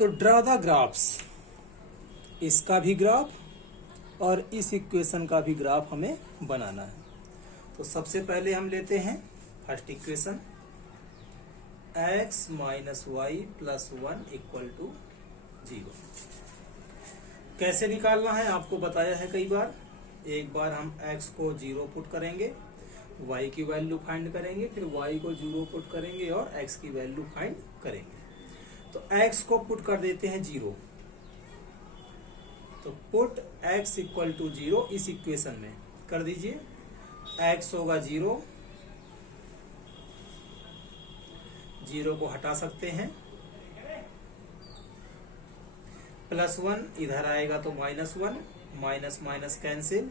तो draw the graphs, इसका भी ग्राफ और इस इक्वेशन का भी ग्राफ हमें बनाना है। तो सबसे पहले हम लेते हैं first equation, x minus y plus 1 equal to 0। कैसे निकालना है आपको बताया है कई बार। एक बार हम x को 0 पुट करेंगे, y की वैल्यू फाइंड करेंगे, फिर y को 0 पुट करेंगे और x की वैल्यू फाइंड करेंगे। तो x को पुट कर देते हैं 0, तो पुट x इक्वल टू 0 इस इक्वेशन में कर दीजिए। x होगा 0, 0 को हटा सकते हैं, प्लस 1 इधर आएगा तो माइनस 1, माइनस माइनस कैंसिल,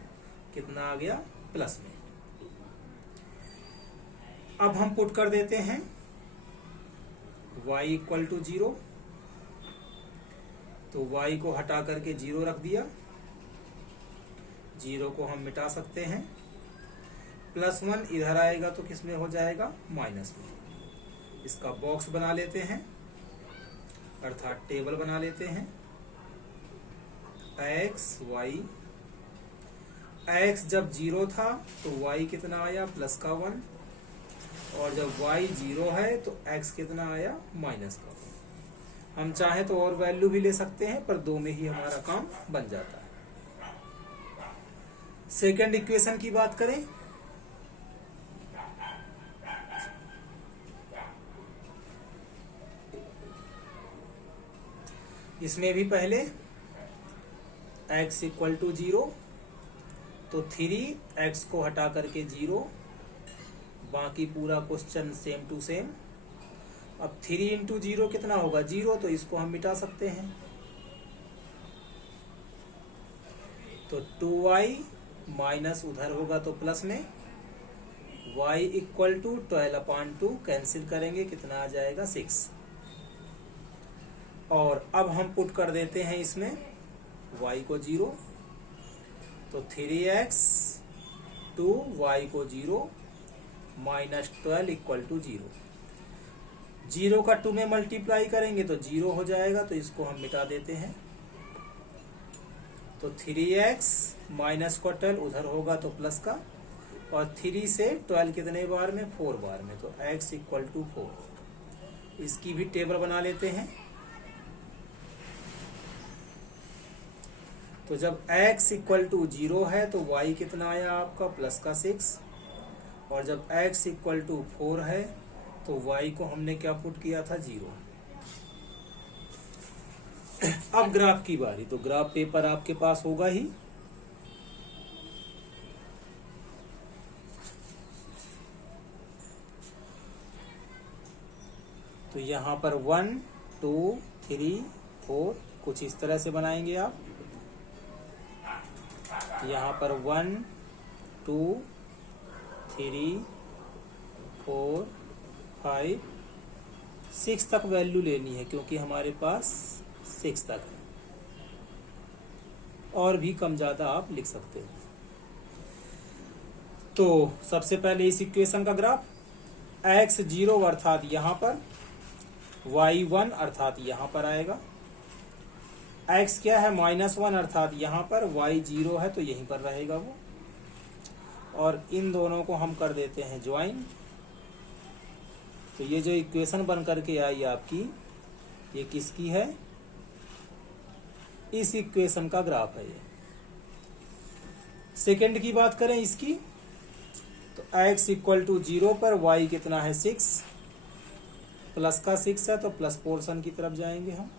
कितना आ गया प्लस में। अब हम पुट कर देते हैं y इक्वल टू 0, तो y को हटा करके 0 रख दिया, 0 को हम मिटा सकते हैं, प्लस 1 इधर आएगा तो किस में हो जाएगा माइनस में। इसका बॉक्स बना लेते हैं, अर्थात टेबल बना लेते हैं। x y, x जब 0 था तो y कितना आया प्लस का 1, और जब y 0 है तो x कितना आया माइनस का 1। हम चाहे तो और वैल्यू भी ले सकते हैं, पर 2 में ही हमारा काम बन जाता है। सेकंड इक्वेशन की बात करें, इसमें भी पहले x इक्वल टू 0, तो 3x को हटा करके 0, बाकी पूरा क्वेश्चन सेम टू सेम। अब 3 इंटू 0 कितना होगा 0, तो इसको हम मिटा सकते हैं। तो 2y माइनस उधर होगा तो प्लस में, y इक्वल टू 12/2 कैंसिल करेंगे, कितना आ जाएगा 6। और अब हम पुट कर देते हैं इसमें y को 0, तो 3x टू y को 0 माइनस 12 इक्वल टू 0। 0 का 2 में मल्टीप्लाई करेंगे तो 0 हो जाएगा, तो इसको हम मिटा देते हैं। तो 3x माइनस का 12 उधर होगा तो प्लस का, और 3 से 12 कितने बार में 4 बार में, तो x इक्वल टू 4। इसकी भी टेबल बना लेते हैं। तो जब x इक्वल टू 0 है तो y कितना आया आपका प्लस का 6, और जब x इक्वल टू 4 है तो y को हमने क्या पुट किया था 0। अब ग्राफ की बारी, तो ग्राफ पेपर आपके पास होगा ही। तो यहां पर 1 2 3 4 कुछ इस तरह से बनाएंगे आप। यहाँ पर 1 2 3 4 5 6 तक वैल्यू लेनी है, क्योंकि हमारे पास 6 तक है, और भी कम ज्यादा आप लिख सकते हो। तो सबसे पहले इस इक्वेशन का ग्राफ, x 0 अर्थात यहाँ पर, y 1 अर्थात यहाँ पर आएगा, x क्या है -1 अर्थात यहाँ पर, y 0 है तो यहीं पर रहेगा वो, और इन दोनों को हम कर देते हैं ज्वाइन। तो ये जो इक्वेशन बन करके आई आपकी, ये किसकी है, इस इक्वेशन का ग्राफ है ये। सेकंड की बात करें इसकी, तो x इक्वल टू 0 पर y कितना है 6, प्लस का 6 है तो प्लस पोर्शन की तरफ जाएंगे हम।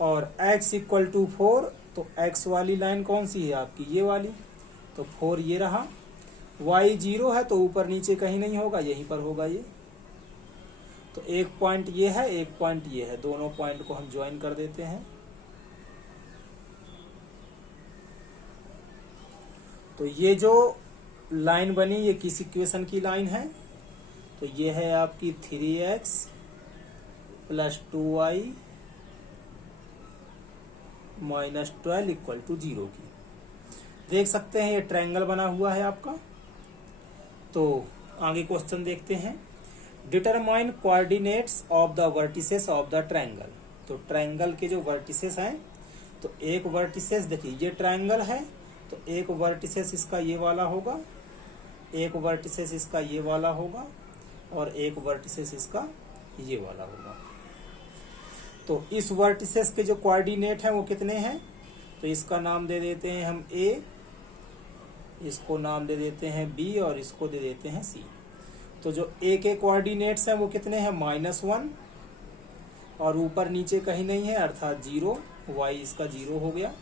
और x इक्वल टू 4, तो x वाली लाइन कौन सी है आपकी, ये वाली, तो 4 ये रहा। y 0 है तो ऊपर नीचे कहीं नहीं होगा, यहीं पर होगा ये। तो एक पॉइंट ये है, एक पॉइंट ये है, दोनों पॉइंट को हम ज्वाइन कर देते हैं। तो ये जो लाइन बनी ये किस इक्वेशन की लाइन है, तो ये है आपकी 3x plus 2y minus 12 equal to 0 की। देख सकते हैं ये ट्रायंगल बना हुआ है आपका। तो आगे क्वेश्चन देखते हैं। Determine coordinates of the vertices of the triangle. तो ट्रायंगल के जो वर्टिसेस हैं, तो एक वर्टिसेस देखिए ये ट्रायंगल है, तो एक वर्टिसेस इसका ये वाला होगा, एक वर्टिसेस इसका ये वाला होगा, और एक वर्टिसेस इसका ये वाला होगा। तो इस वर्टिसेस के जो कोऑर्डिनेट हैं वो कितने हैं, तो इसका नाम दे देते हैं हम A, इसको नाम दे देते हैं B, और इसको दे देते हैं C। तो जो A के कोऑर्डिनेट्स हैं वो कितने हैं, -1, और ऊपर नीचे कहीं नहीं है अर्थात 0, y इसका 0 हो गया।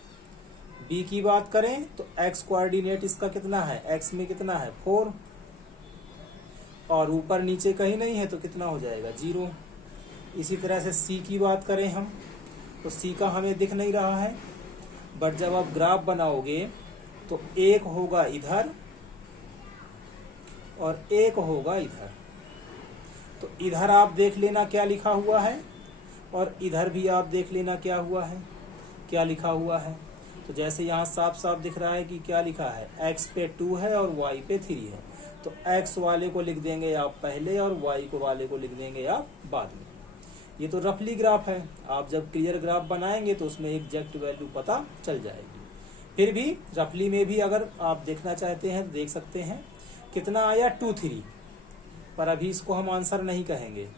B की बात करें तो x कोऑर्डिनेट इसका कितना है, x में कितना है 4, और ऊपर नीचे कहीं नहीं है तो कितना हो जाएगा 0। इसी तरह से C की बात करें हम, तो C का हमें दिख नहीं रहा है, बट जब आप ग्राफ बनाओगे तो एक होगा इधर और एक होगा इधर। तो इधर आप देख लेना क्या लिखा हुआ है, और इधर भी आप देख लेना क्या हुआ है, क्या लिखा हुआ है। तो जैसे यहाँ साफ साफ दिख रहा है कि क्या लिखा है, x पे 2 है और y पे 3 है। तो x वाले को लिख देंगे आप पहले और y को वाले को लिख देंगे आप बाद में। ये तो रफली ग्राफ है, आप जब क्लियर ग्राफ बनाएंगे तो उसमें एग्जैक्ट वैल्यू पता चल जाएगी। फिर भी रफली में भी अगर आप देखना चाहते हैं देख सकते हैं। कितना आया 2, 3, पर अभी इसको हम आंसर नहीं कहेंगे।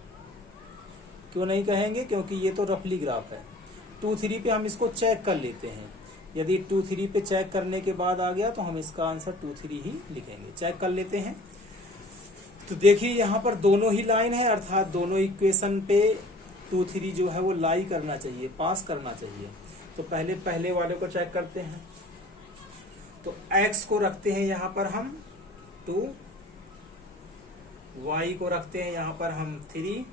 क्यों नहीं कहेंगे, क्योंकि ये तो रफली ग्राफ है। 2, 3 पे हम इसको चेक कर लेते हैं। यदि 2, 3 पे चेक करने के बाद आ गया तो हम इसका आंसर 2, 3 ही लिखेंगे। चेक कर लेते हैं। तो देखिए यहाँ पर दोनों ही लाइन है, अर्थात दोनों इक्वेशन पे 2, 3 जो है वो लाई करना चाहिए, पास करना चाहिए। तो पहले वाले को चेक करते हैं। तो x को रखते हैं यहाँ पर हम 2, y को रखते हैं यहाँ पर हम 3,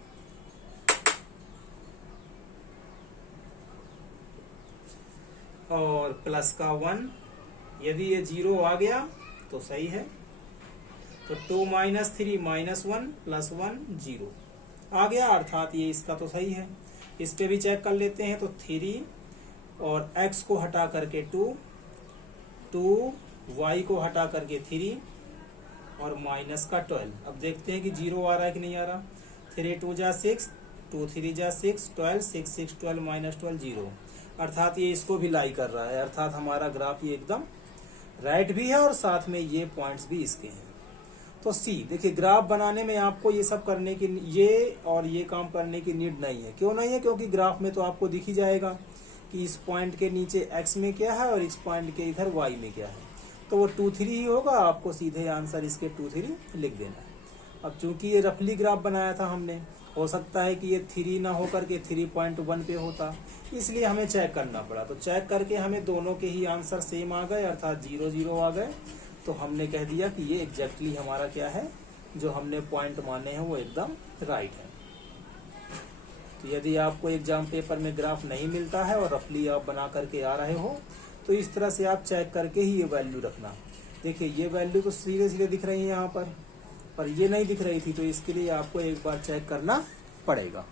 और प्लस का 1। यदि ये 0 आ गया तो सही है। तो 2 - 3 - 1 + 1 0 आ गया, अर्थात ये इसका तो सही है। इस पे भी चेक कर लेते हैं। तो 3 और x को हटा करके 2, y को हटा करके 3, और माइनस का 12। अब देखते हैं कि 0 आ रहा है कि नहीं आ रहा। 3 2 जा 6, 2 3 जा 6, 12, 6 6 12 -12 0, अर्थात ये इसको भी लाई कर रहा है। अर्थात हमारा ग्राफ ये एकदम राइट भी है और साथ में ये पॉइंट्स भी इसके हैं। तो सी देखिए, ग्राफ बनाने में आपको ये सब करने की, ये और ये काम करने की नीड नहीं है। क्यों नहीं है, क्योंकि ग्राफ में तो आपको दिख ही जाएगा कि इस पॉइंट के नीचे x में क्या है और इस पॉइंट के इधर y में क्या है। तो वो 2 3 ही होगा, आपको सीधे आंसर इसके 2 3 लिख देना है। अब चूंकि ये रफली ग्राफ बनाया था हमने, हो सकता है कि ये 3 ना होकर के 3.1 पे होता, इसलिए हमें चेक करना पड़ा। तो चेक करके हमें दोनों के ही आंसर सेम आ गए, अर्थात 0 0 आ गए। तो हमने कह दिया कि ये एग्जैक्टली हमारा क्या है, जो हमने पॉइंट माने हैं वो एकदम राइट है। तो यदि आपको एग्जाम पेपर में ग्राफ नहीं मिलता है और रफली आप बना करके आ रहे हो, तो इस तरह से आप चेक करके ही ये वैल्यू रखना। देखिए ये वैल्यू तो सीधे सीधे दिख रही है यहाँ पर ये नहीं दिख रही थी, तो इसके लिए आपको एक बार चेक करना पड़ेगा।